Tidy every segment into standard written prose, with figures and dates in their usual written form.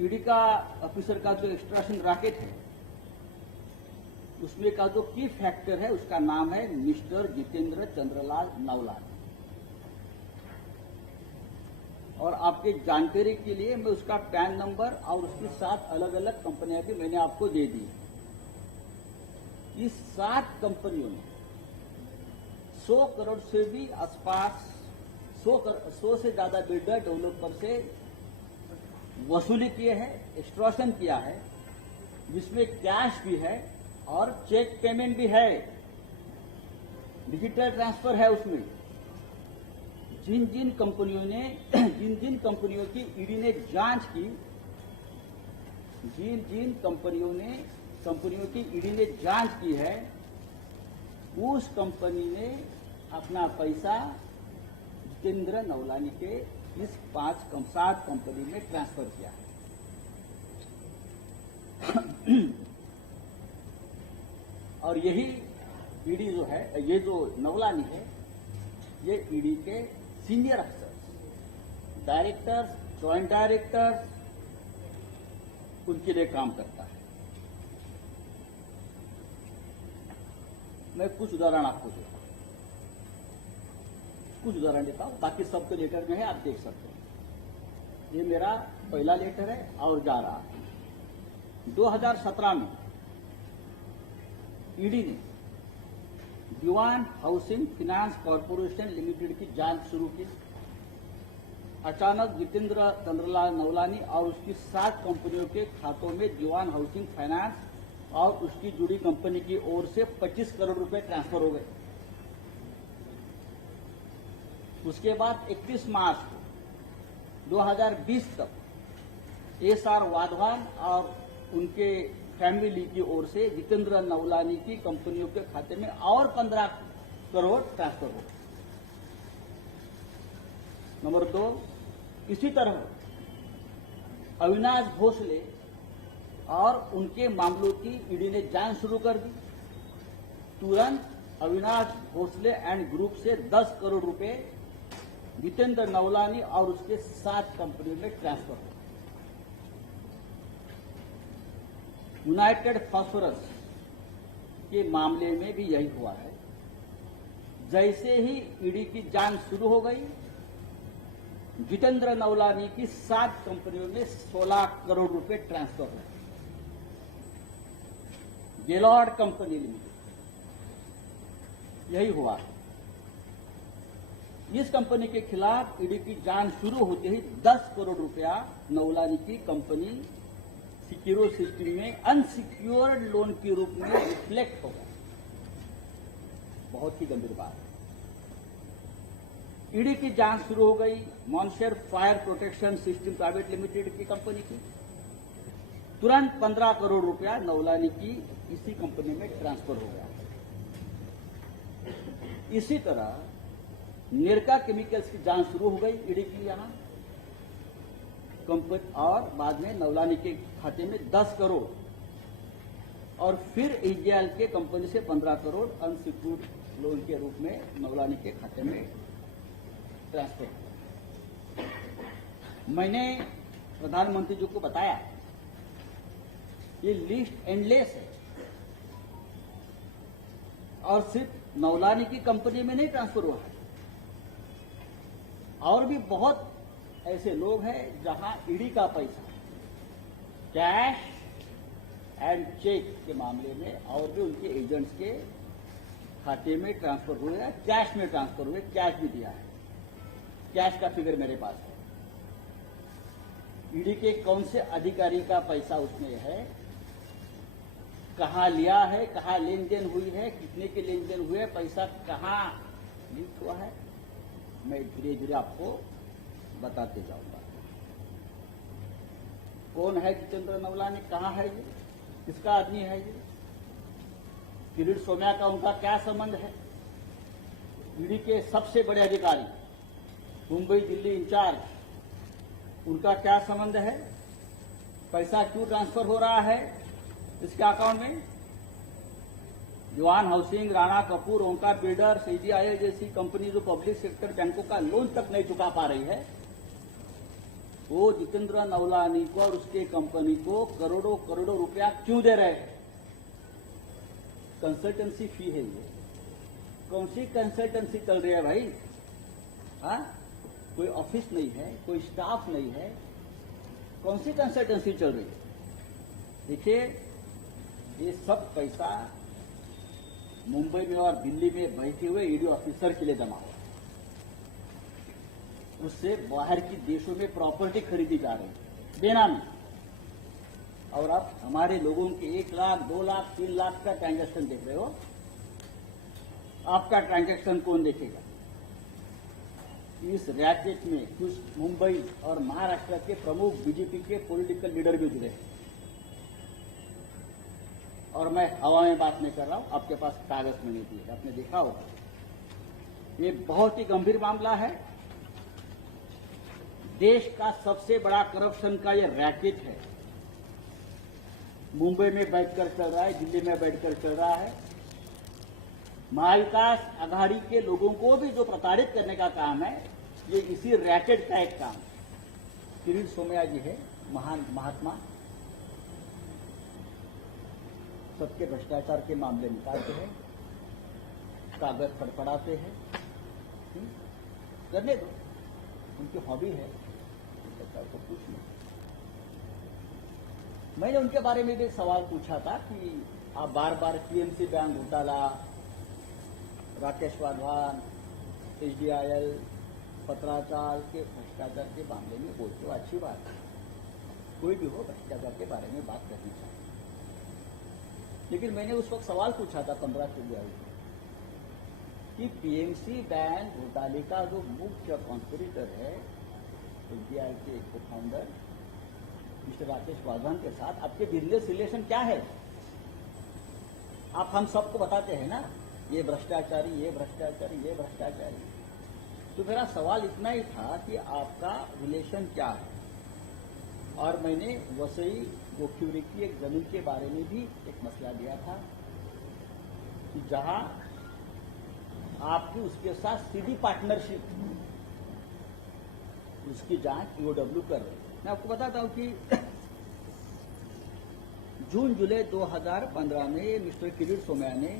ED का officer का जो एक्सट्रैक्शन रैकेट है उसमें का जो की फैक्टर है उसका नाम है मिस्टर जितेंद्र चंद्रलाल नवलानी। और आपके जानकारी के लिए मैं उसका पैन नंबर और उसकी 7 अलग अलग कंपनियां भी मैंने आपको दे दी। इस 7 कंपनियों ने 100 करोड़ से भी आसपास 100 से ज्यादा बिल्डर डेवलपर से वसूली किए हैं, एक्सट्रॉशन किया है, जिसमें कैश भी है और चेक पेमेंट भी है, डिजिटल ट्रांसफर है। उसमें जिन जिन कंपनियों की ईडी ने जांच की, जिन कंपनियों की ईडी ने जांच की है, उस कंपनी ने अपना पैसा जितेंद्र नवलानी के इस 7 कंपनी में ट्रांसफर किया है। और यही ईडी जो है, ये जो नवलानी है, ये ईडी के सीनियर अफसर, डायरेक्टर्स, जॉइंट डायरेक्टर्स, उनके लिए काम करता है। मैं कुछ उदाहरण आपको देता हूं, बाकी सब तो लेटर में है, आप देख सकते हैं। ये मेरा पहला लेटर है और जा रहा है। 2017 में ईडी ने दीवान हाउसिंग फाइनेंस कॉर्पोरेशन लिमिटेड की जांच शुरू की। अचानक जितेंद्र चंद्रलाल नवलानी और उसकी 7 कंपनियों के खातों में दीवान हाउसिंग फाइनेंस और उसकी जुड़ी कंपनी की ओर से 25 करोड़ रुपए ट्रांसफर हो गए। उसके बाद 31 मार्च 2020 तक एसआर वाधवान और उनके फैमिली की ओर से जितेंद्र नवलानी की कंपनियों के खाते में और 15 करोड़ ट्रांसफर हो। नंबर 2, इसी तरह अविनाश भोसले और उनके मामलों की ईडी ने जांच शुरू कर दी। तुरंत अविनाश भोसले एंड ग्रुप से 10 करोड़ रुपए जितेंद्र नवलानी और उसके 7 कंपनियों में ट्रांसफर हो। यूनाइटेड फास्फोरस के मामले में भी यही हुआ है। जैसे ही ईडी की जांच शुरू हो गई, जितेंद्र नवलानी की 7 कंपनियों में 16 करोड़ रुपए ट्रांसफर हुए। गेलॉर्ड कंपनी लिमिटेड, यही हुआ। इस कंपनी के खिलाफ ईडी की जांच शुरू होते ही 10 करोड़ रुपया नवलानी की कंपनी सिक्योर सिस्टम में अनसिक्योर्ड लोन के रूप में रिफ्लेक्ट होगा। बहुत ही गंभीर बात है। ईडी की जांच शुरू हो गई मॉन्शर fire protection system private limited की कंपनी की। तुरंत 15 करोड़ रुपया नवलानी की इसी कंपनी में ट्रांसफर हो गया। इसी तरह नेरका केमिकल्स की जांच शुरू हो गई ईडी की यहां कंपनी, और बाद में नवलानी के खाते में 10 करोड़ और फिर एजीएल के कंपनी से 15 करोड़ अनसिक्योर्ड लोन के रूप में नवलानी के खाते में ट्रांसफर। मैंने प्रधानमंत्री जी को बताया ये लिस्ट एंडलेस है और सिर्फ नवलानी की कंपनी में नहीं ट्रांसफर हुआ है, और भी बहुत ऐसे लोग हैं जहां ईडी का पैसा कैश एंड चेक के मामले में और भी उनके एजेंट्स के खाते में ट्रांसफर हुए हैं, कैश में ट्रांसफर हुए, कैश भी दिया है। कैश का फिगर मेरे पास है। ईडी के कौन से अधिकारी का पैसा उसमें है, कहां लिया है, कहां लेन देन हुई है, कितने के लेन देन हुए, पैसा कहां लीक हुआ है, मैं धीरे धीरे आपको बताते जाऊंगा। कौन है जितेंद्र नवलानी, कहां है ये, किसका आदमी है ये, किरीट सोमैया का उनका क्या संबंध है, ईडी के सबसे बड़े अधिकारी मुंबई दिल्ली इंचार्ज उनका क्या संबंध है, पैसा क्यों ट्रांसफर हो रहा है इसके अकाउंट में। दीवान हाउसिंग, राणा कपूर, ओंकार बिल्डर, सीजीआईएल जैसी कंपनी जो पब्लिक सेक्टर बैंकों का लोन तक नहीं चुका पा रही है, वो जितेंद्र नवलानी को और उसके कंपनी को करोड़ों करोड़ों रुपया क्यों दे रहे हैं? कंसल्टेंसी फी है ये। कौन सी कंसल्टेंसी चल रही है भाई? हाँ, कोई ऑफिस नहीं है, कोई स्टाफ नहीं है, कौन सी कंसल्टेंसी चल रही है? देखिए, ये सब पैसा मुंबई में और दिल्ली में बैठे हुए ईडी ऑफिसर के लिए जमा हुआ, उससे बाहर की देशों में प्रॉपर्टी खरीदी जा रही है बेनामी। और आप हमारे लोगों के 1 लाख, 2 लाख, 3 लाख का ट्रांजैक्शन देख रहे हो, आपका ट्रांजैक्शन कौन देखेगा? इस रैकेट में कुछ मुंबई और महाराष्ट्र के प्रमुख बीजेपी के पॉलिटिकल लीडर भी जुड़े हैं। और मैं हवा में बात नहीं कर रहा हूं, आपके पास कागज में नहीं दिए, आपने देखा होगा। ये बहुत ही गंभीर मामला है। देश का सबसे बड़ा करप्शन का ये रैकेट है। मुंबई में बैठकर चल रहा है, दिल्ली में बैठकर चल रहा है। महाविकास आघाड़ी के लोगों को भी जो प्रताड़ित करने का काम है, ये इसी रैकेट का एक काम है। किरीट सोमैया जी है, महान महात्मा, सबके भ्रष्टाचार के मामले निकालते हैं, कागज फड़फड़ाते हैं। करने दो, उनकी हॉबी है, सरकार को पूछ लो। मैंने उनके बारे में भी एक सवाल पूछा था कि आप बार बार पीएमसी बैंक घोटाला, राकेश वाधवान, एचडीआईएल, पत्राचार के भ्रष्टाचार के मामले में बोलते हो, अच्छी बात है, कोई भी हो भ्रष्टाचार के बारे में बात करनी चाहिए। लेकिन मैंने उस वक्त सवाल पूछा था 15 फरवरी कि पीएमसी बैंक घोटाले का जो मुख्य कॉन्स्पिरेटर है एसबीआई के को फाउंडर मिस्टर राकेश वाधवान के साथ आपके बिजनेस रिलेशन क्या है? आप हम सबको बताते हैं ना, ये भ्रष्टाचारी, ये भ्रष्टाचारी, ये भ्रष्टाचारी। तो मेरा सवाल इतना ही था कि आपका रिलेशन क्या है? और मैंने वसई गोखीवरे की एक जमीन के बारे में भी एक मसला दिया था कि जहां आपकी उसके साथ सीधी पार्टनरशिप, उसकी जांच ईओडब्ल्यू कर रही है। मैं आपको बताता हूं कि जून जुलाई 2015 में मिस्टर किरीट सोमैया ने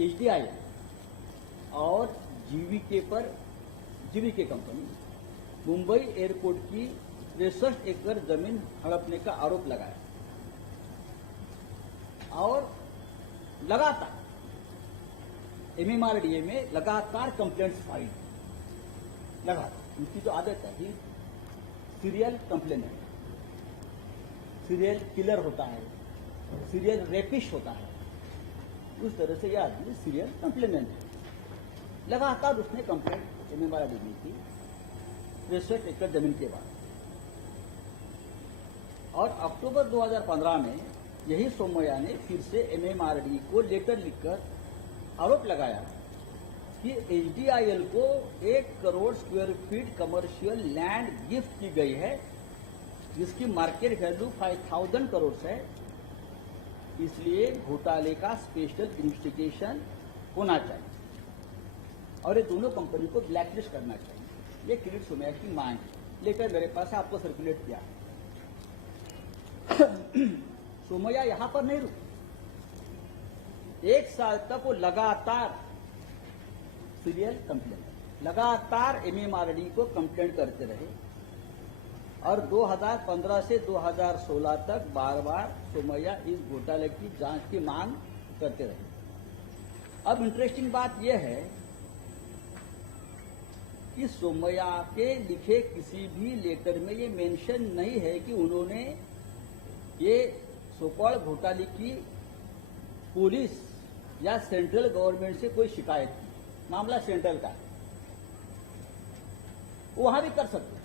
एचडीआई और जीवीके कंपनी मुंबई एयरपोर्ट की 63 एकड़ जमीन हड़पने का आरोप लगाया और लगातार एमएमआरडीए में लगातार कंप्लेंट्स फाइल, लगातार। उनकी जो आदत है कि सीरियल कंप्लेनेंट, सीरियल किलर होता है, सीरियल रेपिश होता है, उस तरह से यह आदमी सीरियल कंप्लेनेंट है। लगातार उसने कंप्लेंट एमएमआरडी दी थी 63 एकड़ जमीन के बाद। और अक्टूबर 2015 में यही सोमैया ने फिर से एमएमआरडी को लेटर लिखकर आरोप लगाया कि एचडीआईएल को 1 crore square feet commercial land gift की गई है, जिसकी मार्केट वैल्यू 5000 करोड़ है। इसलिए घोटाले का स्पेशल इन्वेस्टिगेशन होना चाहिए और ये दोनों कंपनी को ब्लैकलिस्ट करना चाहिए। ये किरीट सोमैया की मांग है। लेकर मेरे पास आपको सर्कुलेट किया। सोमैया यहां पर नहीं रुके, 1 साल तक वो लगातार सीरियल कंप्लेंट, लगातार एमएमआरडी को कंप्लेंट करते रहे और 2015 से 2016 तक बार बार सोमैया इस घोटाले की जांच की मांग करते रहे। अब इंटरेस्टिंग बात यह है कि सोमैया के लिखे किसी भी लेटर में ये मेंशन नहीं है कि उन्होंने ये सोकॉल घोटाले की पुलिस या सेंट्रल गवर्नमेंट से कोई शिकायत की। मामला सेंट्रल का है, वो वहां भी कर सकते,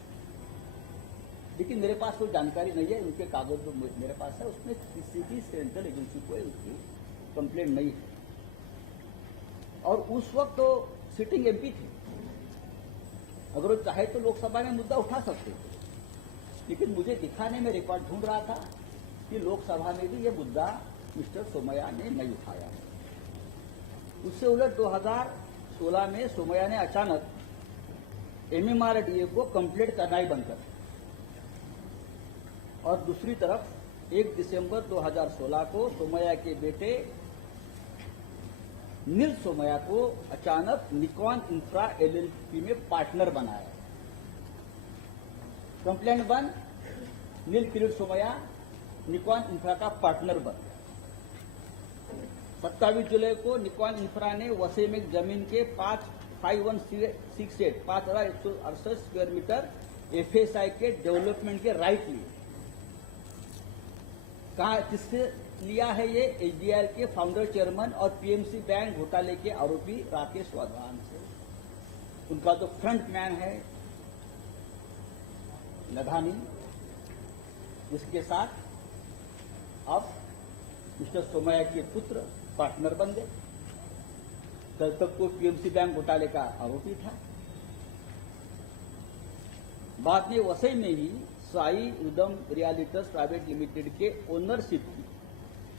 लेकिन मेरे पास कोई जानकारी नहीं है। उनके कागज जो मेरे पास है उसमें किसी भी सेंट्रल एजेंसी को उसकी कंप्लेंट नहीं है। और उस वक्त तो सिटिंग एमपी थे, अगर वो चाहे तो लोकसभा में मुद्दा उठा सकते थे, लेकिन मुझे दिखाने में रिकॉर्ड ढूंढ रहा था कि लोकसभा में भी ये मुद्दा मिस्टर सोमैया ने नहीं उठाया। उससे उलट 2016 में सोमैया ने अचानक MMRDA को कंप्लीट करना ही बंद कर दिया। और दूसरी तरफ 1 दिसंबर 2016 को सोमैया के बेटे नील सोमैया को अचानक निकॉन इंफ्रा LLP में पार्टनर बनाया। कंप्लेंट बन, नील किरीट सोमैया निकॉन इंफ्रा का पार्टनर बन गया। 27 जुलाई को निकॉन इंफ्रा ने वसई में जमीन के 5,168 स्क्वायर मीटर FSI के डेवलपमेंट के राइट लिए। कहा किससे लिया है ये? HDL के फाउंडर चेयरमैन और PMC बैंक घोटाले के आरोपी राकेश वाधवान से। उनका तो फ्रंट मैन है लधानी, जिसके साथ अब मिस्टर सोमैया के पुत्र पार्टनर बन गए। कल तक को PMC बैंक घोटाले का आरोपी था। बाद में वसई में ही Sai rhythm realtors private limited के ओनरशिप की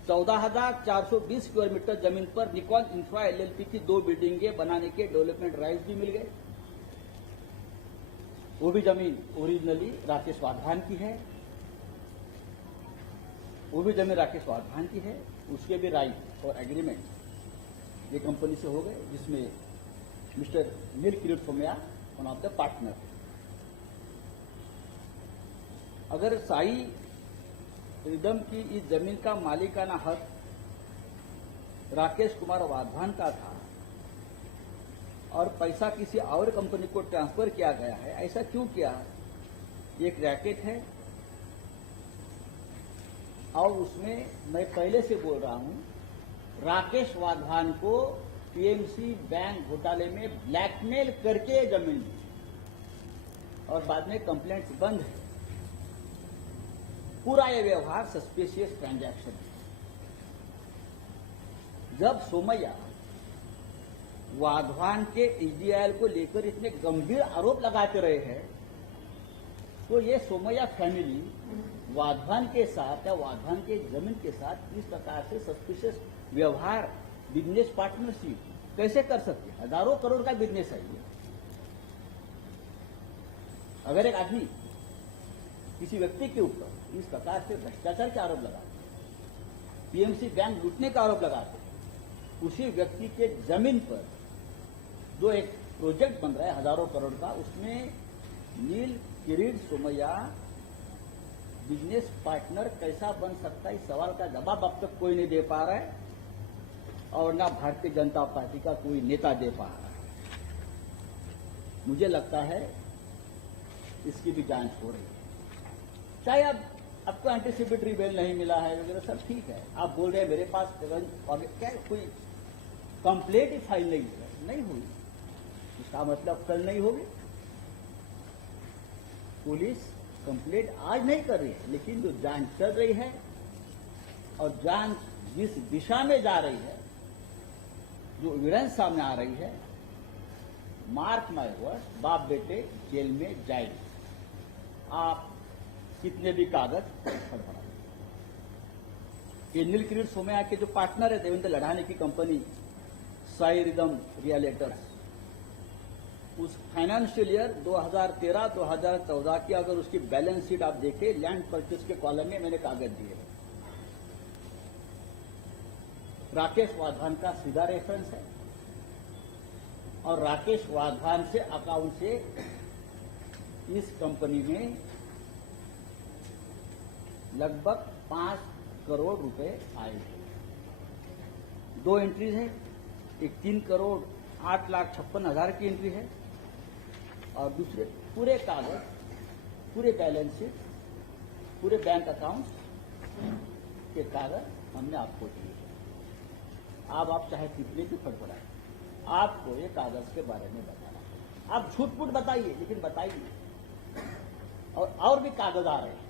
14,420 स्क्वायर मीटर जमीन पर निकॉन इंफ्रा LLP की 2 बिल्डिंगें बनाने के डेवलपमेंट राइट्स भी मिल गए। वो भी जमीन ओरिजिनली राकेश वाधवान की है, उसके भी राइट और एग्रीमेंट ये कंपनी से हो गए, जिसमें mister Neil Kirit Somaiya one of the partner. अगर साई रिदम की इस जमीन का मालिकाना हक राकेश कुमार वाधवान का था और पैसा किसी और कंपनी को ट्रांसफर किया गया है, ऐसा क्यों किया? ये एक रैकेट है और उसमें मैं पहले से बोल रहा हूं, राकेश वाधवान को PMC बैंक घोटाले में ब्लैकमेल करके जमीन दी और बाद में कंप्लेंट्स बंद है। पूरा ये व्यवहार सस्पिशियस ट्रांजैक्शन है। जब सोमैया वाधवान के HDL को लेकर इतने गंभीर आरोप लगाते रहे हैं, तो ये सोमैया फैमिली वाधवान के साथ या वाधवान के जमीन के साथ इस प्रकार से सस्पिशियस व्यवहार, बिजनेस पार्टनरशिप कैसे कर सकते हैं? हजारों करोड़ का बिजनेस है ये। अगर एक आदमी किसी व्यक्ति के ऊपर इस प्रकार से भ्रष्टाचार के आरोप लगाते, PMC बैंक लूटने का आरोप लगाते, उसी व्यक्ति के जमीन पर जो एक प्रोजेक्ट बन रहा है हजारों करोड़ का, उसमें नील किरीट सोमैया बिजनेस पार्टनर कैसा बन सकता है? इस सवाल का जवाब अब तक कोई नहीं दे पा रहा है और ना भारतीय जनता पार्टी का कोई नेता दे पा रहा है। मुझे लगता है इसकी भी जांच हो रही है। चाहे आपको एंटीसिपेटरी बेल नहीं मिला है वगैरह सब ठीक है, आप बोल रहे हैं मेरे पास क्या कोई कंप्लेंट ही फाइल नहीं हुई, इसका मतलब कल नहीं होगी। पुलिस कंप्लेंट आज नहीं कर रही है, लेकिन जो जांच चल रही है और जांच जिस दिशा में जा रही है, जो एविडेंस सामने आ रही है, मार्क माय वर्ड, बाप बेटे जेल में जाएंगे। आप कितने भी कागज फड़फड़ाएं। ये नील किरीट सोमैया के जो पार्टनर है देवेंद्र लढ़ाने की कंपनी साई रिदम रियल्टर्स, उस फाइनेंशियल ईयर 2013-2014 की अगर उसकी बैलेंस शीट आप देखें, लैंड परचेज के कॉलम में मैंने कागज दिए हैं। राकेश वाधवान का सीधा रेफरेंस है और राकेश वाधवान से अकाउंट से इस कंपनी में लगभग 5 करोड़ रुपए आए थे। 2 एंट्रीज है, एक 3,08,56,000 की एंट्री है और दूसरे पूरे कागज, पूरे बैलेंस शीट, पूरे बैंक अकाउंट के कागज हमने आपको दिए। अब आप चाहे कितने भी फड़फड़ाएं, आपको ये कागज के बारे में बताना। आप झूठ मूठ बताइए, लेकिन बताइए। और भी कागज आ रहे हैं।